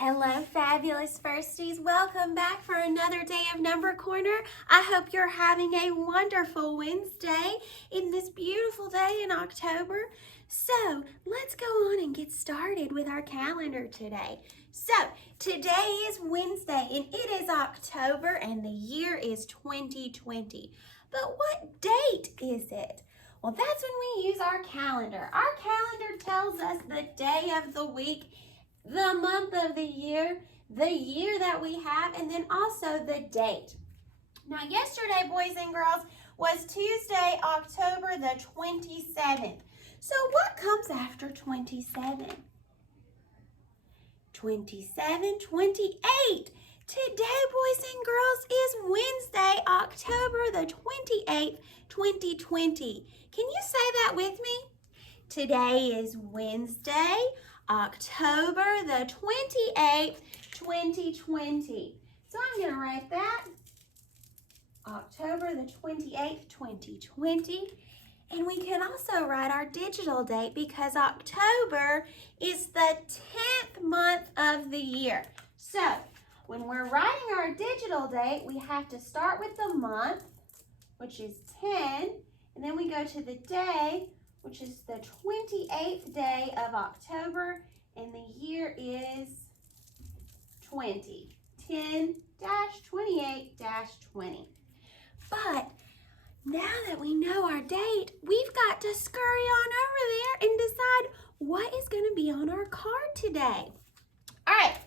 Hello, fabulous firsties. Welcome back for another day of Number Corner. I hope you're having a wonderful Wednesday in this beautiful day in October. So let's go on and get started with our calendar today. So today is Wednesday and it is October and the year is 2020. But what date is it? Well, that's when we use our calendar. Our calendar tells us the day of the week, the month of the year that we have, and then also the date. Now, yesterday, boys and girls, was Tuesday, October the 27th. So what comes after 27? 27, 28. Today, boys and girls, is Wednesday, October the 28th, 2020. Can you say that with me? Today is Wednesday, October the 28th, 2020. So I'm going to write that, October the 28th, 2020. And we can also write our digital date because October is the 10th month of the year. So when we're writing our digital date, we have to start with the month, which is 10, and then we go to the day, which is the 28th day of October, and the year is 20. 10-28-20. But now that we know our date, we've got to scurry on over there and decide what is going to be on our card today. All right,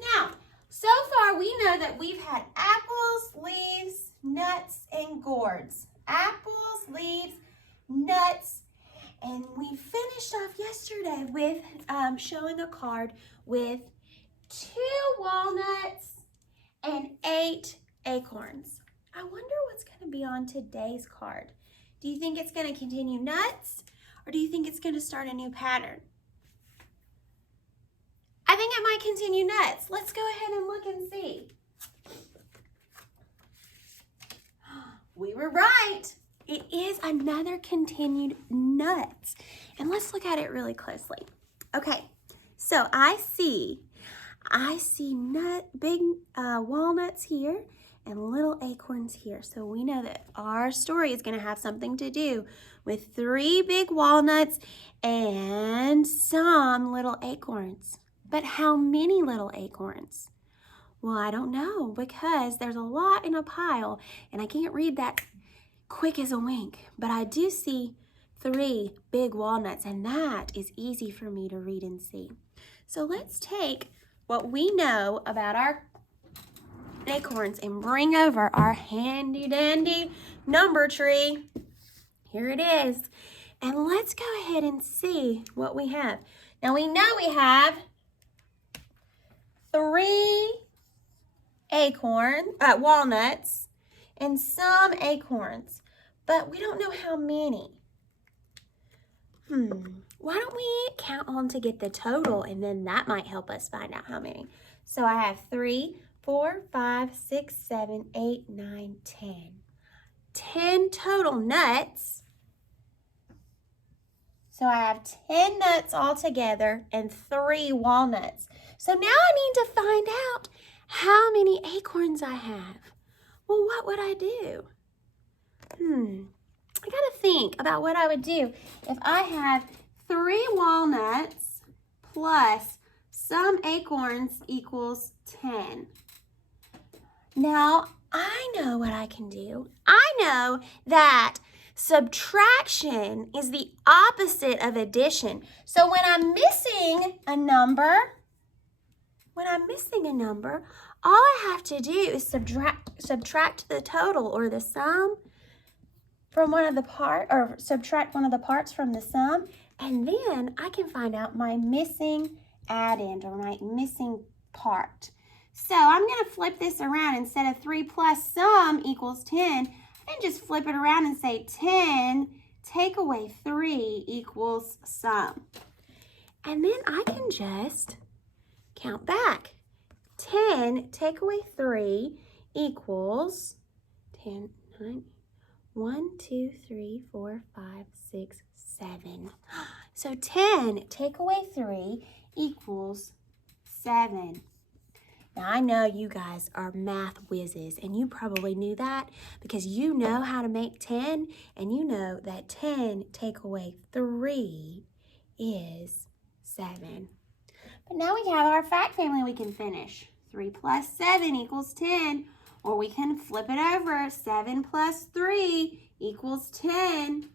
now, so far we know that we've had apples, leaves, nuts, and gourds. Apples, leaves, nuts, and we finished off yesterday with showing a card with 2 walnuts and 8 acorns. I wonder what's going to be on today's card. Do you think it's going to continue nuts, or do you think it's going to start a new pattern? I think it might continue nuts. Let's go ahead and look and see. We were right. It is another continued nuts. And let's look at it really closely. Okay, so I see big walnuts here and little acorns here. So we know that our story is going to have something to do with 3 big walnuts and some little acorns. But how many little acorns? Well, I don't know because there's a lot in a pile and I can't read that quick as a wink. But I do see 3 big walnuts, and that is easy for me to read and see. So let's take what we know about our acorns and bring over our handy dandy number tree. Here it is. And let's go ahead and see what we have. Now we know we have 3 walnuts and some acorns, but we don't know how many. Why don't we count on to get the total, and then that might help us find out how many. So I have 3, 4, 5, 6, 7, 8, 9, 10. 10 total nuts. So I have 10 nuts altogether and 3 walnuts. So now I need to find out how many acorns I have. Well, what would I do? I gotta think about what I would do if I have 3 walnuts plus some acorns equals 10. Now, I know what I can do. I know that subtraction is the opposite of addition. So when I'm missing a number, all I have to do is subtract the total or the sum from one of the subtract one of the parts from the sum, and then I can find out my missing addend or my missing part. So I'm going to flip this around. Instead of 3 plus sum equals 10, I can just flip it around and say 10 take away 3 equals sum. And then I can just count back. 10 take away 3 equals 10, 9, 1, 2, 3, 4, 5, 6, 7. So 10 take away 3 equals 7. Now, I know you guys are math whizzes, and you probably knew that because you know how to make 10, and you know that 10 take away 3 is 7. But now we have our fact family we can finish. 3 plus 7 equals 10, or we can flip it over. 7 plus 3 equals 10.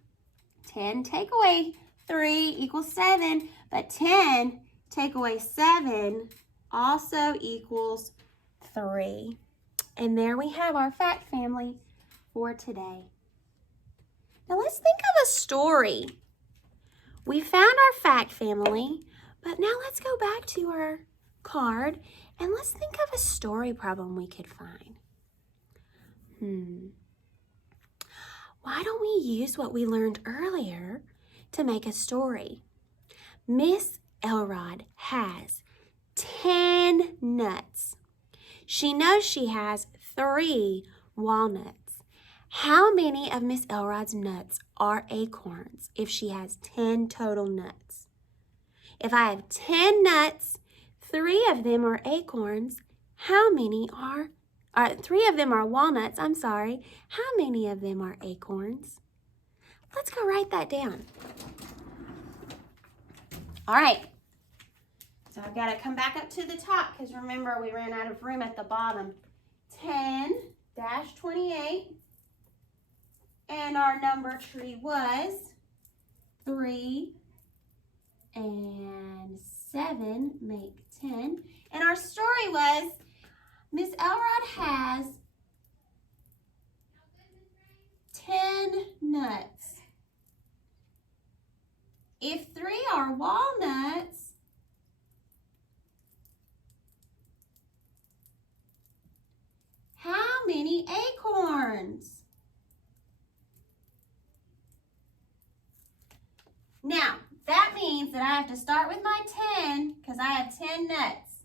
10 take away 3 equals 7, but 10 take away 7 also equals 3. And there we have our fact family for today. Now let's think of a story. We found our fact family, but now let's go back to our card and let's think of a story problem we could find. Why don't we use what we learned earlier to make a story? Miss Elrod has 10 nuts. She knows she has 3 walnuts. How many of Miss Elrod's nuts are acorns if she has 10 total nuts? If I have 10 nuts, 3 of them are acorns, how many are 3 of them are walnuts, I'm sorry. How many of them are acorns? Let's go write that down. All right. So I've got to come back up to the top because remember we ran out of room at the bottom. 10-28. And our number tree was 3 and 7 make 10. And our story was Miss Elrod has 10 nuts. If 3 are walnuts, how many acorns? Now, that means that I have to start with my 10 because I have 10 nuts.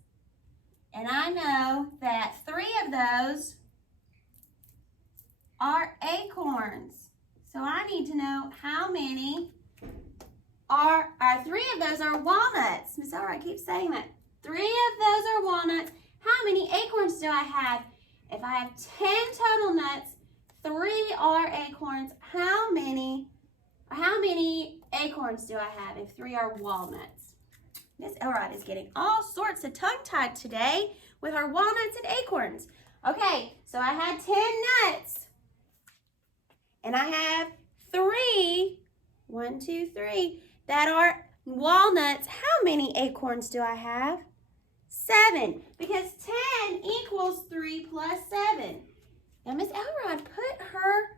And I know that 3 of those are acorns. So I need to know how many are 3 of those are walnuts. Miss Elrod keeps saying that. 3 of those are walnuts. How many acorns do I have? If I have 10 total nuts, 3 are acorns. How many acorns do I have if 3 are walnuts? Miss Elrod is getting all sorts of tongue-tied today with her walnuts and acorns. Okay, so I had 10 nuts. And I have 3, 1, 2, 3, that are walnuts. How many acorns do I have? 7, because 10 equals 3 plus 7. Now, Miss Elrod put her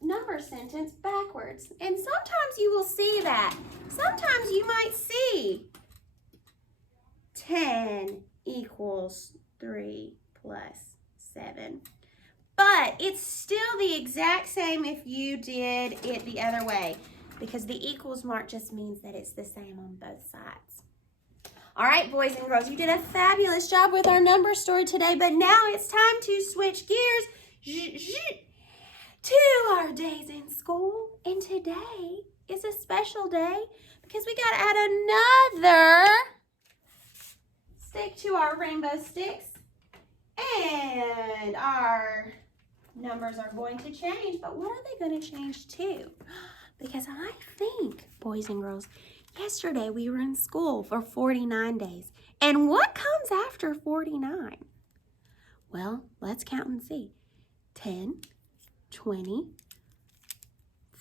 number sentence backwards. And sometimes you will see that. Sometimes you might see 10 equals 3 plus 7. But it's still the exact same if you did it the other way, because the equals mark just means that it's the same on both sides. All right, boys and girls, you did a fabulous job with our number story today, but now it's time to switch gears to our days in school. And today is a special day because we got to add another stick to our rainbow sticks. And our numbers are going to change, but what are they going to change to? Because I think, boys and girls, yesterday we were in school for 49 days. And what comes after 49? Well, let's count and see. 10, 20,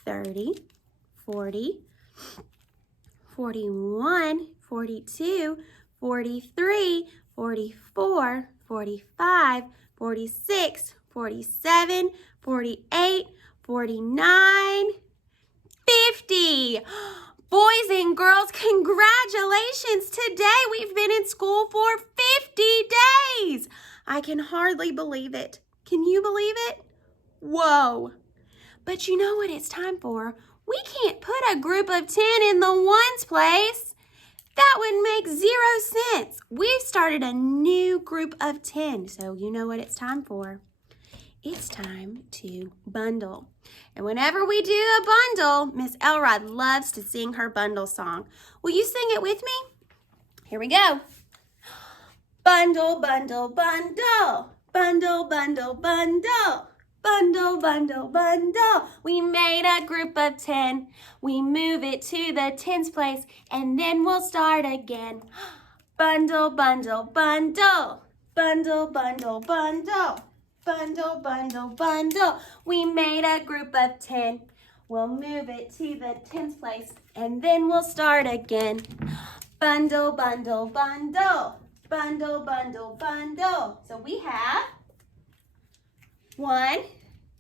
30, 40, 41, 42, 43, 44, 45, 46, 47, 48, 49, 50. Boys and girls, congratulations. Today we've been in school for 50 days. I can hardly believe it. Can you believe it? Whoa. But you know what it's time for? We can't put a group of 10 in the ones place. That would make 0 sense. We've started a new group of 10. So you know what it's time for? It's time to bundle. And whenever we do a bundle, Miss Elrod loves to sing her bundle song. Will you sing it with me? Here we go. Bundle, bundle, bundle. Bundle, bundle, bundle. Bundle, bundle, bundle. We made a group of 10. We move it to the tens place, and then we'll start again. Bundle, bundle, bundle. Bundle, bundle, bundle. Bundle, bundle, bundle. We made a group of 10. We'll move it to the tens place, and then we'll start again. Bundle, bundle, bundle. Bundle, bundle, bundle. So we have 1,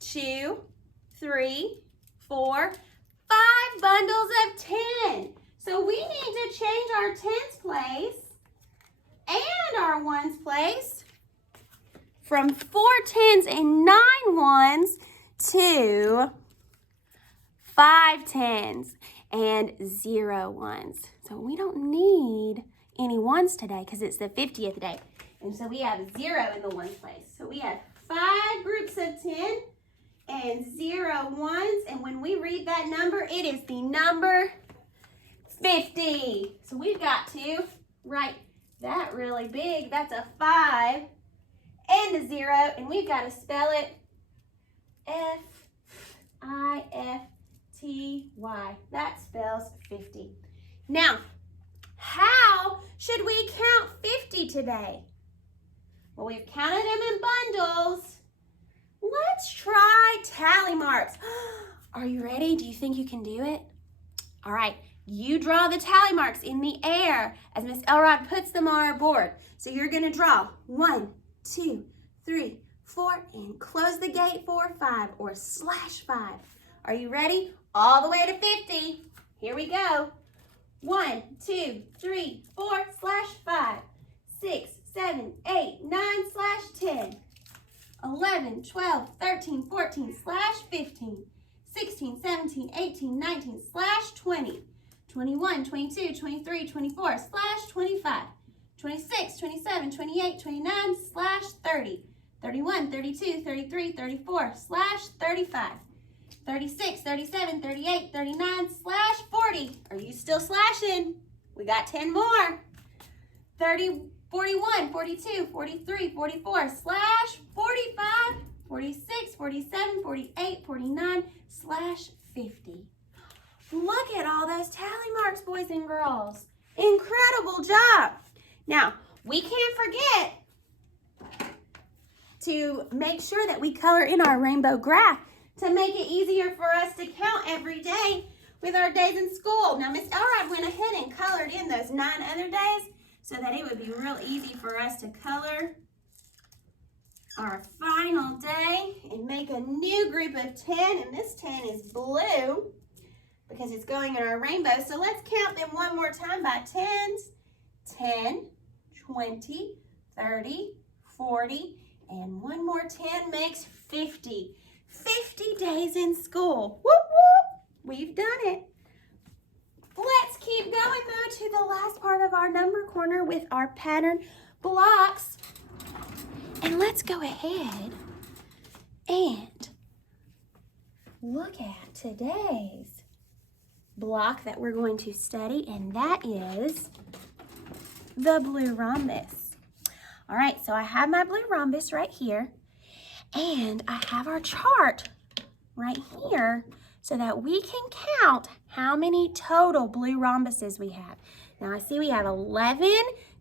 2, 3, 4, 5 bundles of 10. So we need to change our tens place and our ones place from 4 tens and 9 ones to 5 tens and 0 ones. So we don't need any ones today because it's the 50th day. And so we have 0 in the ones place. So we have 5 groups of 10 and 0 ones. And when we read that number, it is the number 50. So we've got to write that really big. That's a 5 and a 0. And we've got to spell it F-I-F-T-Y. That spells 50. Now, how should we count 50 today? Well, we've counted them in bundles. Let's try tally marks. Are you ready? Do you think you can do it? All right, you draw the tally marks in the air as Miss Elrod puts them on our board. So you're going to draw 1, 2, 3, 4, and close the gate for 5 or /5. Are you ready? All the way to 50. Here we go. 1, 2, 3, 4 /5. 6, 7, 8, 9 /10. 11, 12, 13, 14 /15. 16, 17, 18, 19 /20. 21, 22, 23, 24 /25. 26, 27, 28, 29 /30. 31, 32, 33, 34 /35. 36, 37, 38, 39 /40. Are you still slashing? We got 10 more. 30, 41, 42, 43, 44 /45, 46, 47, 48, 49 /50. Look at all those tally marks, boys and girls. Incredible job. Now, we can't forget to make sure that we color in our rainbow graph to make it easier for us to count every day with our days in school. Now, Miss Elrod went ahead and colored in those 9 other days so that it would be real easy for us to color our final day and make a new group of 10. And this 10 is blue because it's going in our rainbow. So let's count them one more time by tens. 10, 20, 30, 40, and one more 10 makes 50. 50 days in school. Whoop, whoop. We've done it. Let's keep going, though, to the last part of our number corner with our pattern blocks. And let's go ahead and look at today's block that we're going to study, and that is the blue rhombus. All right, so I have my blue rhombus right here. And I have our chart right here so that we can count how many total blue rhombuses we have. Now I see we have 11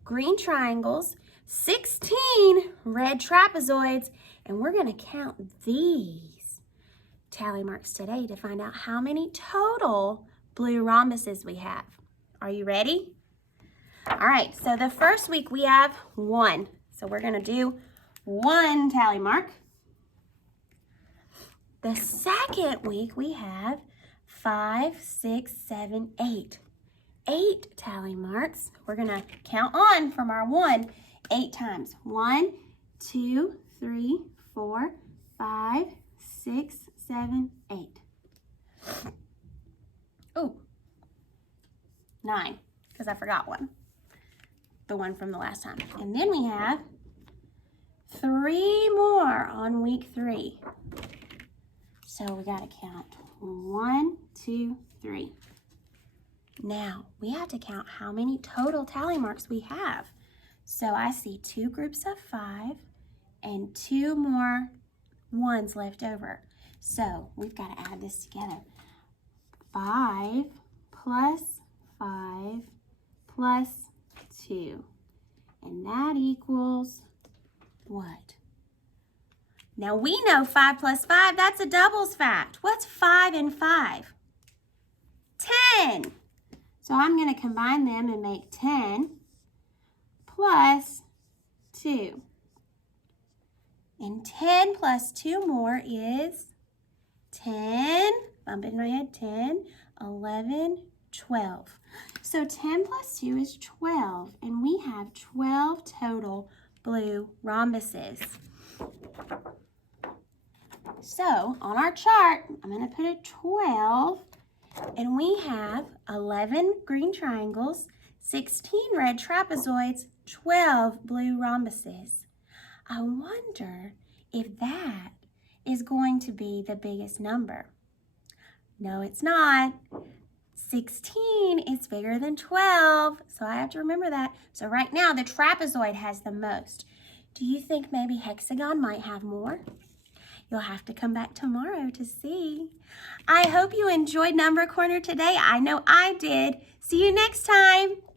green triangles, 16 red trapezoids, and we're going to count these tally marks today to find out how many total blue rhombuses we have. Are you ready? All right, so the first week we have 1. So we're going to do 1 tally mark. The second week, we have 5, 6, 7, 8. 8 tally marks. We're going to count on from our 1 8 times. 1, 2, 3, 4, 5, 6, 7, 8. Oh, 9, because I forgot one. The one from the last time. And then we have 3 more on week 3. So we got to count 1, 2, 3. Now we have to count how many total tally marks we have. So I see 2 groups of 5 and 2 more 1s left over. So we've got to add this together. 5 plus 5 plus 2. And that equals what? Now we know 5 plus 5, that's a doubles fact. What's 5 and 5? 10. So I'm going to combine them and make 10 plus 2. And 10 plus 2 more is 10, bump it in my head, 10, 11, 12. So 10 plus 2 is 12, and we have 12 total blue rhombuses. So on our chart, I'm going to put a 12, and we have 11 green triangles, 16 red trapezoids, 12 blue rhombuses. I wonder if that is going to be the biggest number. No, it's not. 16 is bigger than 12, so I have to remember that. So right now, the trapezoid has the most. Do you think maybe hexagon might have more? You'll have to come back tomorrow to see. I hope you enjoyed Number Corner today. I know I did. See you next time.